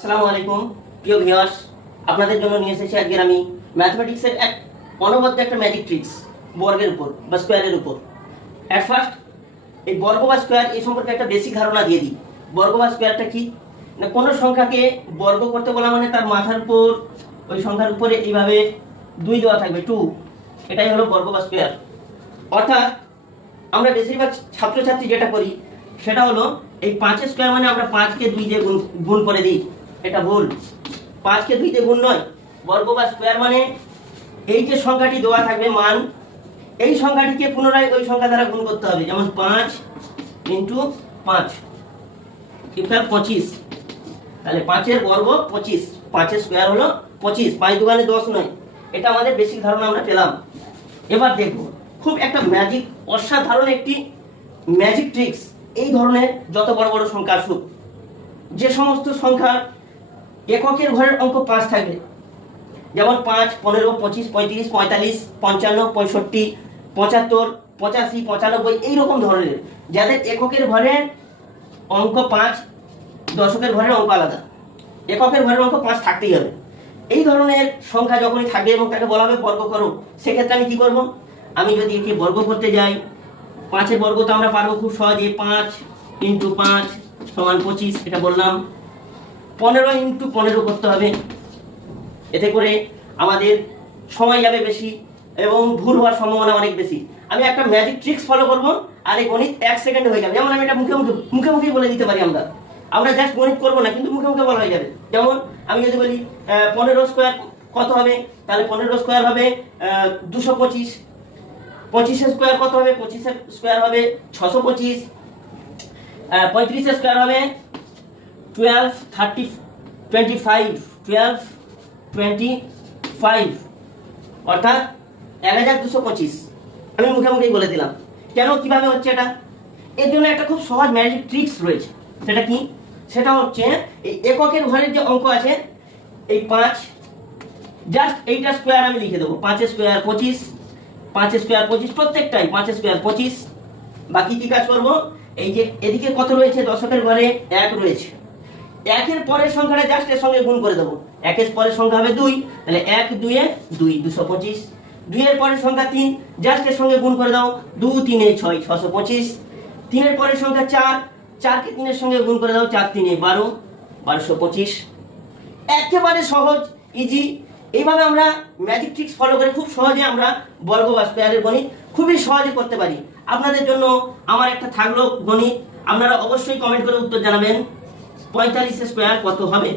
আসসালামু আলাইকুম প্রিয় ভিউয়ার্স, আপনাদের জন্য নিয়ে এসেছি আজকের আমি ম্যাথমেটিক্সের এক অনবদ্য একটা ম্যাজিক ট্রিক্স বর্গের উপর বা স্কোয়ারের উপর। অ্যাট ফার্স্ট এই বর্গ বা স্কোয়ার এই সম্পর্কে একটা বেসিক ধারণা দিয়ে দিই। বর্গ বা স্কোয়ারটা কি না, কোনো সংখ্যাকে বর্গ করতে বলা মানে তার মাথার উপর ওই সংখ্যার উপরে এইভাবে 2 দেওয়া থাকবে, 2। এটাই হলো বর্গ বা স্কোয়ার। অর্থাৎ আমরা বেশিরভাগ ছাত্রছাত্রী যেটা করি সেটা হলো এই 5 স্কোয়ার মানে আমরা 5কে 2 দিয়ে গুণ করে দিই। এটা ভুল। 5কে 2 দিয়ে গুণ নয়। বর্গ বা স্কোয়ার মানে এই যে সংখ্যাটি দেওয়া থাকবে মান, এই সংখ্যাটিকে পুনরায় ওই সংখ্যা দ্বারা গুণ করতে হবে। যেমন 5 × 5 ইকুয়াল 25। তাহলে 5 এর বর্গ 25, 5 এর স্কোয়ার হলো 25, 5 দুগুণে 10 নয়। এটা আমাদের বেসিক ধারণা আমরা পেলাম। এবার দেখো খুব একটা ম্যাজিক, অসাধারণ একটি ম্যাজিক ট্রিক্স। এই ধরনের যত বড় বড় সংখ্যা আসুক, যে সমস্ত সংখ্যার এককের ঘরের অঙ্ক 5 থাকবে, যেমন 5, 15, 25, 35, 45, 55, 65, 75, 85, 95 এইরকম ধরনের, যাদের এককের ঘরের অঙ্ক 5, দশকের ঘরের অঙ্ক আলাদা, এককের ঘরের অঙ্ক 5 থাকতেই হবে। এই ধরনের সংখ্যা যখনই থাকবে এবং তাকে বলা হবে বর্গ করো, সেক্ষেত্রে আমি কি করব? আমি যদি একে বর্গ করতে যাই, 5 এর বর্গ তো আমরা পারবো খুব সহজে। 5 × 5 = 25, এটা বললাম। 15 × 15 করতে হবে, এতে করে আমাদের সময় যাবে বেশি এবং ভুল হওয়ার সম্ভাবনা অনেক বেশি। আমি একটা ম্যাজিক ট্রিক্স ফলো করব আর এই গণিত 1 সেকেন্ডে হয়ে যাবে। যেমন আমি এটা মুখে মুখে বলে দিতে পারি। আমরা জাস্ট গণিত করব না, কিন্তু মুখে মুখে বলা হয়ে যাবে। যেমন আমি যদি বলি 15 স্কোয়ার কত হবে, তাহলে 15 স্কোয়ার হবে 225। 25 এর স্কোয়ার কত হবে? 25 এর স্কোয়ার হবে 625। 35 এর স্কোয়ার হবে 12, 30, 25, 12, 25, অর্থাৎ 1225। আমি মুখে মুখেই বলে দিলাম। কেন, কিভাবে হচ্ছে এটা? এর জন্য একটা খুব সহজ ম্যাজিক ট্রিক্স রয়েছে। সেটা কি? সেটা হচ্ছে এই এককের ঘরের যে অঙ্ক আছে, এই 5, জাস্ট এইটা স্কোয়ার আমি লিখে দেবো। 5 স্কোয়ার 25, 5 স্কোয়ার 25, প্রত্যেকটাই 5 স্কোয়ার 25। বাকি কি কাজ করব? এই যে এদিকে কত রয়েছে, দশকের ঘরে 1 রয়েছে, 1 এর পরের সংখ্যাটা জাস্ট এর সঙ্গে গুণ করে দেবো। 1 এর পরের সংখ্যা হবে 2, তাহলে 1 2 এ 2, 225। 2 এর পরের সংখ্যা 3, জাস্ট এর সঙ্গে গুণ করে দাও। 2 3 এ 6, 625। 3 এর পরের সংখ্যা 4, 4 কে 3 এর সঙ্গে গুণ করে দাও। 4 3 এ 12, 1225। একেবারে সহজ, ইজি। এইভাবে আমরা ম্যাজিক ট্রিক্স ফলো করে খুব সহজে আমরা বর্গ বা স্কয়ারের গণিত খুবই সহজে করতে পারি। আপনাদের জন্য আমার একটা থাকলো গণিত, আপনারা অবশ্যই কমেন্ট করে উত্তর জানাবেন। 45 স্কয়ার কত হবে?